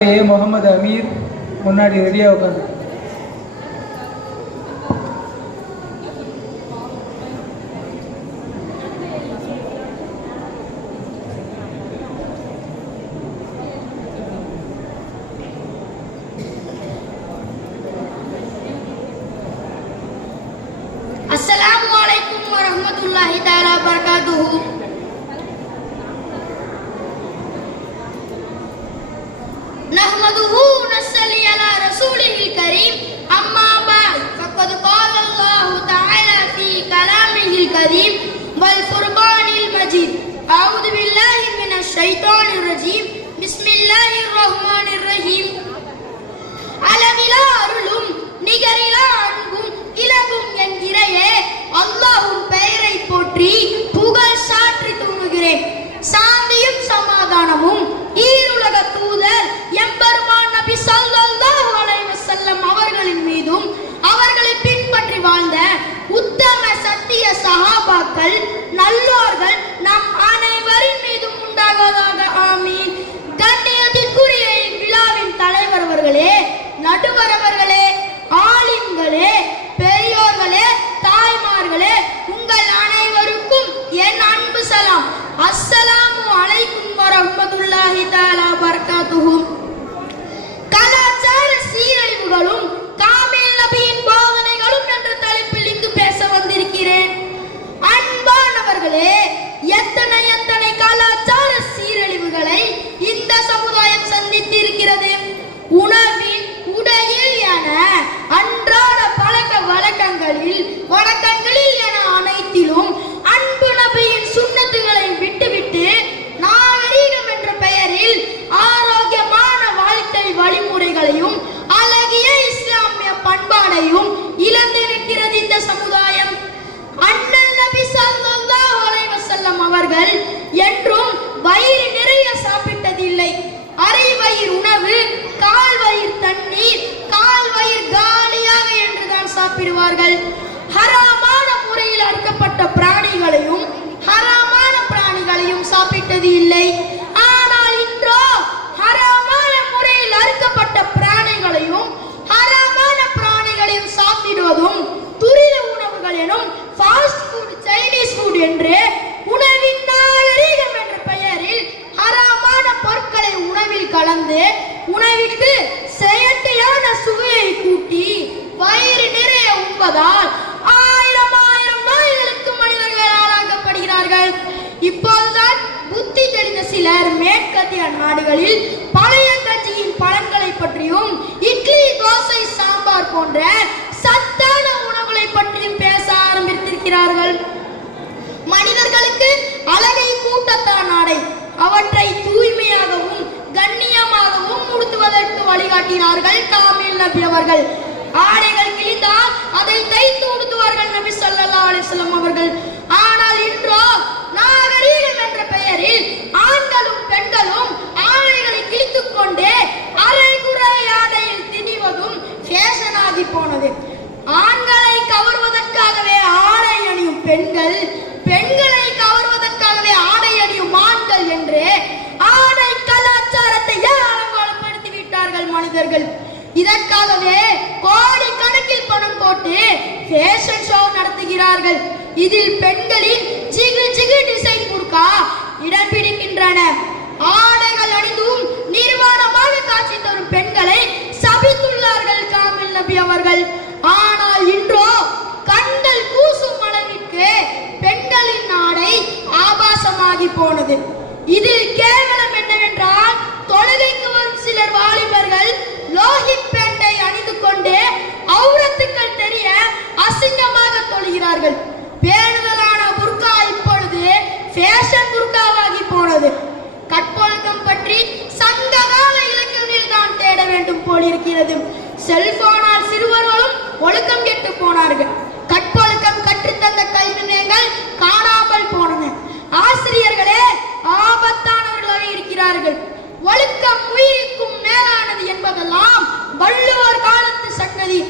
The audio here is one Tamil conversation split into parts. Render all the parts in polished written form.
முகமது அமீர் முன்னாடி ரெடியாக உட்காந்து. அஸ்ஸலாமு அலைக்கும் வரஹ்மத்துல்லாஹி தஆலா வபரகாத்துஹு. நஹ்மதுஹு நஸல்லி அலா ரசூலில் கரீம். அம்மா பஅத் ஃபக்கத் قال الله تعالى في كلامه الكريم والفرقان المجيد. أعوذ بالله من الشيطان الرجيم. بسم الله الرحمن الرحيم. அளவிலா அருளும் நிகரிலா அன்பும் இலகும் என்கிறையே அல்லாஹ்வின் பெயரை போற்றி புகழ் சாற்றி துணுகிறேன். சாந்தியும் சமாதானமும் ஈருலக தூதர் எம்பெருமான் நபி ஸல்லல்லாஹு அலைஹி வஸல்லம் அவர்களின் மீதும் அவர்களை பின்பற்றி வாழ்ந்த உத்தம சத்திய சஹாபாக்கள் நல்லோர்கள் நம் அனைவரின் மீதும் உண்டாவதாக. ஆமீன். கண்ணியத்திற்குரிய விழாவின் தலைவர் அவர்களே, நடுவர் அவர்களே, ஆலிம்களே, பெரியோர்களே, தாய்மார்களே, உங்கள் அனைவருக்கும் என் அன்பு சலாம். அஸ்ஸலாமு அலைக்கும் வரஹ்மத்துல்லாஹி தஆலா வபரகாத்துஹு. கலாச்சார சீரழிவுகளும் காமில் நபியின் போதனைகளும் என்ற தலைப்பில் இங்கு பேச வந்திருக்கிறேன். அன்பானவர்களே, எத்தனை எத்தனை கலாச்சார சீரழிவுகளை இந்த சமுதாயம் சந்தித்திருக்கிறது. உணவில், உடையில் என அன்றாட பழக்க வழக்கங்களில் என அனைத்திலும் அன்பு நபியின் சுன்னத்துகளை விட்டுவிட்டு நாகரீகம் என்ற பெயரில் ஆரோக்கியமான வாழ்க்கை வழிமுறைகளையும் அழகிய இஸ்லாமிய பண்பாடையும் இழந்திருக்கிறது இந்த சமுதாயம். அண்ணல் நபி ஸல்லல்லாஹு அலைஹி வஸல்லம் அவர்கள் என்றும் வயிறு நிறைய சாப்பிட்டதில்லை. அரை வயிறு உணவு, கால் வயிறு தண்ணீர், கால் வயிறு காலியாக என்றுதான் சாப்பிடுவார்கள். ஹராமான முறையில் அறுக்கப்பட்ட பிராணிகளையும் ஹராமான பிராணிகளையும் சாப்பிட்டது இல்லை. ஆனால் இன்றோ ஹராமான முறையில் அறுக்கப்பட்ட பிராணிகளையும் ஹராமான பிராணிகளையும் சாப்பிடுவதும் துரித உணவுகள் எனும் ஃபாஸ்ட் ஃபுட், சைனீஸ் ஃபுட் என்று உணவின் நாகரீகம் என்ற பெயரில் ஹராமான பொருட்களை உணவில் கலந்து உணவிற்கு செயற்கையான சுவையை கூட்டி வயிறு நிறைய உண்பதால் ஆயிரம் ஆயிரம் நோய்களுக்கு மனிதர்கள் ஆளாக்கப்படுகிறார்கள். இப்போதுதான் புத்தி தெரிந்த சிலர் மேற்கத்திய நாடுகளில் பழைய கஞ்சியின் பலன்களை பற்றியும் இட்லி, தோசை, சாம்பார் போன்ற சத்தான உணவுகளை பற்றியும் பேச ஆரம்பித்திருக்கிறார்கள். மனிதர்களுக்கு அழகை கூட்டத்தான் ஆடை, அவற்றை தூய்மையாகவும் கண்ணியமாகவும் உடுத்துவதற்கு வழிகாட்டினார்கள் காமில் நபி அவர்கள். ஆடைகள் கிழிந்தால் அதை தைத்து உடுத்துவார்கள் நபி ஸல்லல்லாஹு அலைஹி வஸல்லம் அவர்கள். ஆனால் இன்றோ நாகரீகம் என்ற பெயரில் ஆண்களும் பெண்களும் ஆடைகளை கிழித்துக் கொண்டு அரைகுறை ஆடையில் திணிவதும் ஃபேஷனாகி போனது. ஆண்களை கவர்வதற்காகவே ஆடை அணியும் பெண்கள், பெண்களை கவர்வதற்காகவே ஆடை அணியும் ஆண்கள் என்று ஆடை கலாச்சாரத்தை அலங்கோலப்படுத்தி விட்டார்கள் மனிதர்கள். இதற்காகவே கோடி கணக்கில் பணம் போட்டு ஃபேஷன் ஷோ நடத்துகிறார்கள். இதில் பெண்களின் ஜிகு ஜிகு டிசைன் புர்கா இடம் பிடிக்கின்றன. ஆடைகள் அணிந்தும் நிர்வாணமாக காட்சி தரும் பெண்களை சபித்துள்ளார்கள் காமில் நபி அவர்கள். ஆனால் இன்றோ கண்கள் கூசும் அளவிற்கு பெண்களின் ஆடை ஆபாசமாகி போனது. இதில் கேவலம் என்னவென்றால், தொழுகைக்கு வரும் சிலர் வாலிபர்கள் லோஹித் பேண்டை அணிந்து கொண்டு ஔரத்துக்கள் தெரிய அசிங்கமாக தொழுகிறார்கள். பேணுதலான புர்கா இப்பொழுது ஃபேஷன் புர்காவாகி போனது. கற்பொழுக்கம் பற்றி சங்ககால இலக்கியங்களில் தான் தேட வேண்டும் போலிருக்கிறது. செல்போனால் சிறுவர்களும் ஒழுக்கம் கெட்டு போனார்கள். கற்பொழுக்கம் கற்றுத்தந்த கல்விகள் காணாமல் போனன. ஆசிரியர்களே ஆபத்தானவர்களாக இருக்கிறார்கள். ஒழுக்கம் உயிருக்கும் மேலானது என்பதெல்லாம் வள்ளுவர் காலத்து சங்கதி.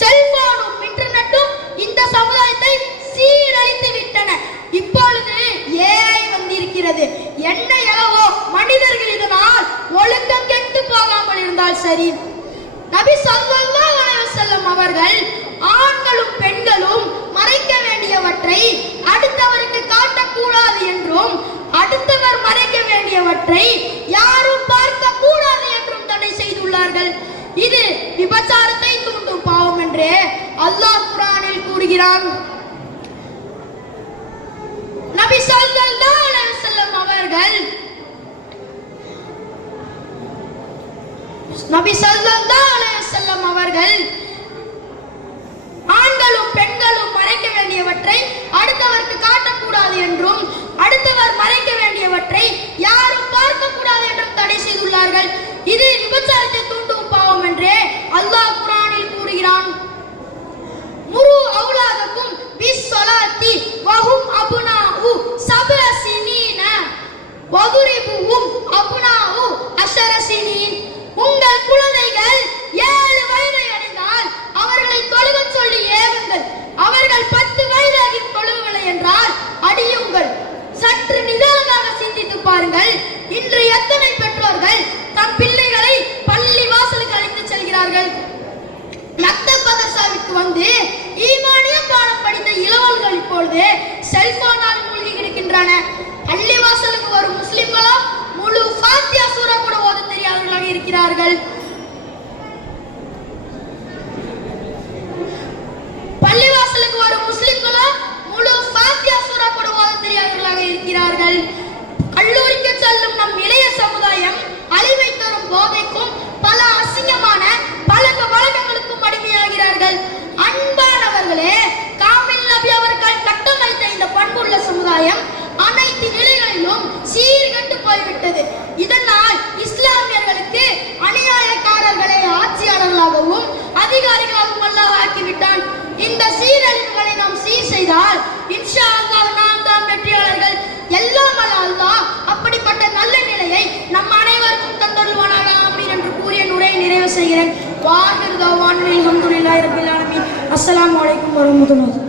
செல்போனும் இன்டர்நெட்டும் இந்த சமுதாயத்தை சீரழித்து விட்டன. இப்பொழுது ஏஐ வந்திருக்கிறது. என்ன எளவோ மனிதர்கள் இதனால் ஒழுக்க இருந்தால் சரி. நபி ஸல்லல்லாஹு அலைஹி வஸல்லம் அவர்கள் ஆண்களும் பெண்களும் மறைக்க வேண்டியவற்றை அடுத்தவருக்கு காட்டக்கூடாது என்றும் அடுத்தவர் மறைக்க வேண்டியவற்றை யாரும் பார்க்க கூடாது என்றும் தடை செய்துள்ளார்கள். இது விபச்சாரத்தை தூண்டும் பாவம் என்று அல்லாஹ் குர்ஆனில் கூறுகிறான். நபி ஸல்லல்லாஹு அலைஹி வஸல்லம் அவர்கள் ஆண்களும் பெண்களும் மறைக்க வேண்டியவற்றை அடுத்தவருக்கு காட்டக்கூடாது என்றும் அடுத்தவர் மறைக்க வேண்டியவற்றை யாரும் பார்க்க கூடாது என்றும் தடை செய்துள்ளார்கள். இது விபச்சாரத்தை தூண்டும் பாவம் என்று அல்லாஹ் குர்ஆனில் கூறுகிறான். முரு அவுலாதக்கும் பிஸ்ஸலாத்தி வஹும் அப்னாஉ சப்அ சினீன வதுரிபுஹும் அப்னாஉ அஷர சினீன். உங்கள் குழந்தைகள் 7 வயதை அடைந்தால் அவர்களை தொழுகச் சொல்லி ஏவுங்கள். அவர்கள் 10 வயதாகி தொழுகவில்லை என்றால் அடியுங்கள். சற்று நிதானமாக சிந்தித்து பாருங்கள். இன்று எத்தனை பெற்றோர்கள் தம் பிள்ளைகளை பள்ளி வாசலுக்கு அழைத்து செல்கிறார்கள். மக்தப் மதரசாவிற்கு வந்து ஈமானிய பாடம் படித்த இளவல்கள் இப்பொழுது செல்போனால் மூழ்கி கிடக்கின்றன. பள்ளி வாசலுக்கு வரும் முஸ்லிம்களோ முழு ஃபாத்தியா சூரா கூட ஓத தெரியாதவர்களாக இருக்கிறார்கள். பள்ளிவாசலுக்கு வரும் முஸ்லிம்களோ முழு ஃபாத்தியா சூரா கூட ஓத தெரியாதவர்களாக இருக்கிறார்கள். கல்லூரிக்கு செல்லும் நம் இளைய சமுதாயம் அழிவை தரும் போதைக்கும் பல அசிங்கமான பழக்க வழக்கங்களுக்கும் அடிமையாகிறார்கள். அன்பானவர்களே, காமில் நபி அவர்கள் கட்டமைத்த இந்த பண்புள்ள சமுதாயம் அனைத்து நிலைகளிலும் சீர்கெட்டு போய்விட்டது. இதனால் இஸ்லாமியர்களுக்கு அநியாயக்காரர்களை ஆட்சியாளர்களாகவும் அதிகாரிகளாகவும் அல்லாஹ் ஆக்கிவிட்டான். இந்த சீரழிவுகளை நாம் சீர் செய்தால் இன்ஷா அல்லாஹ் நாம் தான் வெற்றியாளர்கள். எல்லாம் வல்ல அல்லாஹ் அப்படிப்பட்ட நல்ல நிலையை நம் அனைவருக்கும் தந்தருள்வானாக ஆமீன் என்று கூறிய உரையை நிறைவு செய்கிறேன். வாஹிர் தஅவானா அல்ஹம்துலில்லாஹி ரப்பில் ஆலமீன். அஸ்ஸலாமு அலைக்கும் வரஹ்மத்துல்லாஹி.